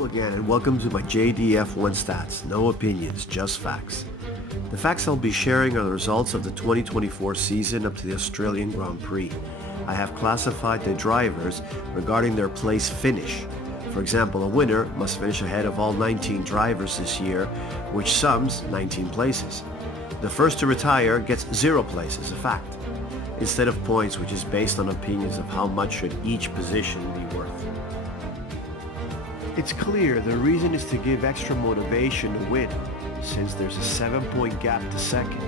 Hello again and welcome to my JDF1 Stats. No opinions, just facts. The facts I'll be sharing are the results of the 2024 season up to the Australian Grand Prix. I have classified the drivers regarding their place finish. For example, a winner must finish ahead of all 19 drivers this year, which sums 19 places. The first to retire gets 0 places, a fact, instead of points, which is based on opinions of how much should each position be worth. It's clear the reason is to give extra motivation to win, since there's a 7-point gap to second.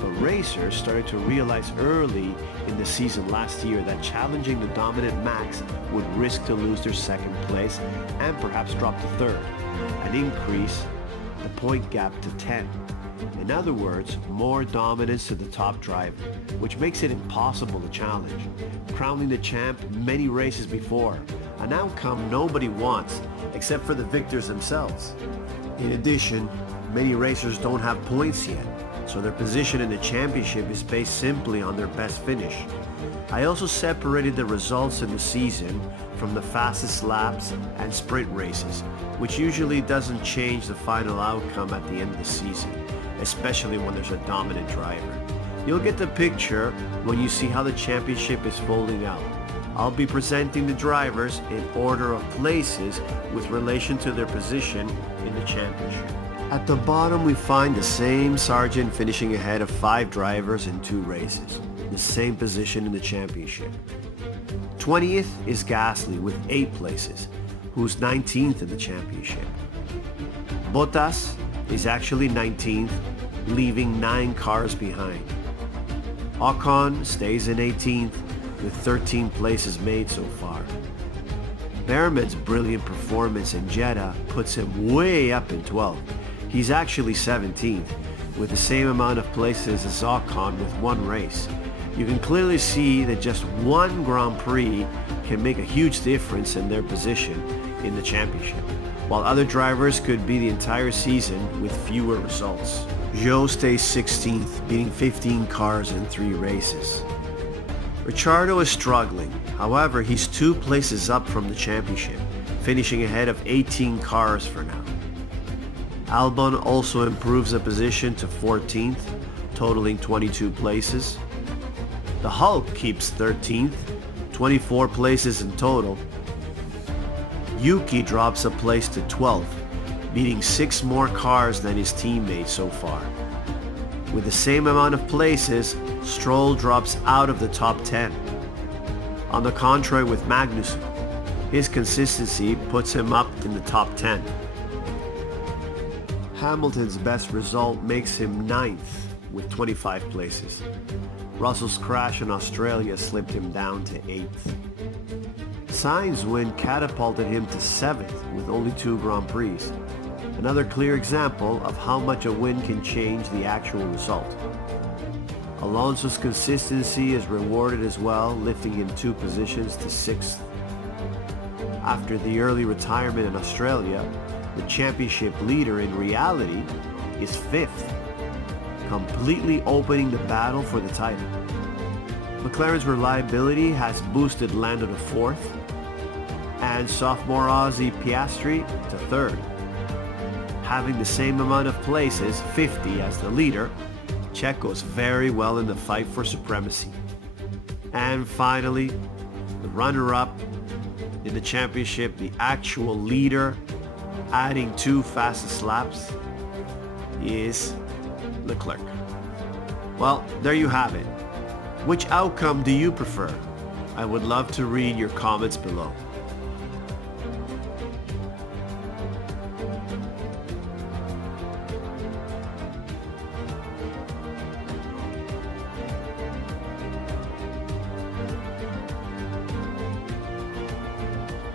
But racers started to realize early in the season last year that challenging the dominant Max would risk to lose their second place and perhaps drop to third, and increase the point gap to 10. In other words, more dominance to the top driver, which makes it impossible to challenge, crowning the champ many races before, an outcome nobody wants except for the victors themselves. In addition, many racers don't have points yet, so their position in the championship is based simply on their best finish. I also separated the results in the season from the fastest laps and sprint races, which usually doesn't change the final outcome at the end of the season, especially when there's a dominant driver. You'll get the picture when you see how the championship is folding out. I'll be presenting the drivers in order of places with relation to their position in the championship. At the bottom we find the same Sargent finishing ahead of 5 drivers in 2 races, the same position in the championship. 20th is Gasly with 8 places, who's 19th in the championship. Bottas is actually 19th, leaving 9 cars behind. Ocon stays in 18th with 13 places made so far. Behrman's brilliant performance in Jeddah puts him way up in 12th. He's actually 17th, with the same amount of places as Ocon with 1 race. You can clearly see that just 1 Grand Prix can make a huge difference in their position in the championship, while other drivers could be the entire season with fewer results. Zhou stays 16th, beating 15 cars in 3 races. Ricciardo is struggling, however he's 2 places up from the championship, finishing ahead of 18 cars for now. Albon also improves a position to 14th, totaling 22 places. The Hulk keeps 13th, 24 places in total. Yuki drops a place to 12th, beating 6 more cars than his teammates so far. With the same amount of places, Stroll drops out of the top 10. On the contrary with Magnussen, his consistency puts him up in the top 10. Hamilton's best result makes him 9th with 25 places. Russell's crash in Australia slipped him down to 8th. Sainz's win catapulted him to 7th with only 2 Grand Prix. Another clear example of how much a win can change the actual result. Alonso's consistency is rewarded as well, lifting him 2 positions to 6th. After the early retirement in Australia, the championship leader in reality is 5th, completely opening the battle for the title. McLaren's reliability has boosted Lando to 4th, and sophomore Aussie Piastri to 3rd. Having the same amount of places, 50 as the leader, Checo's very well in the fight for supremacy. And finally, the runner-up in the championship, the actual leader, adding 2 fastest laps, is Leclerc. Well, there you have it. Which outcome do you prefer? I would love to read your comments below.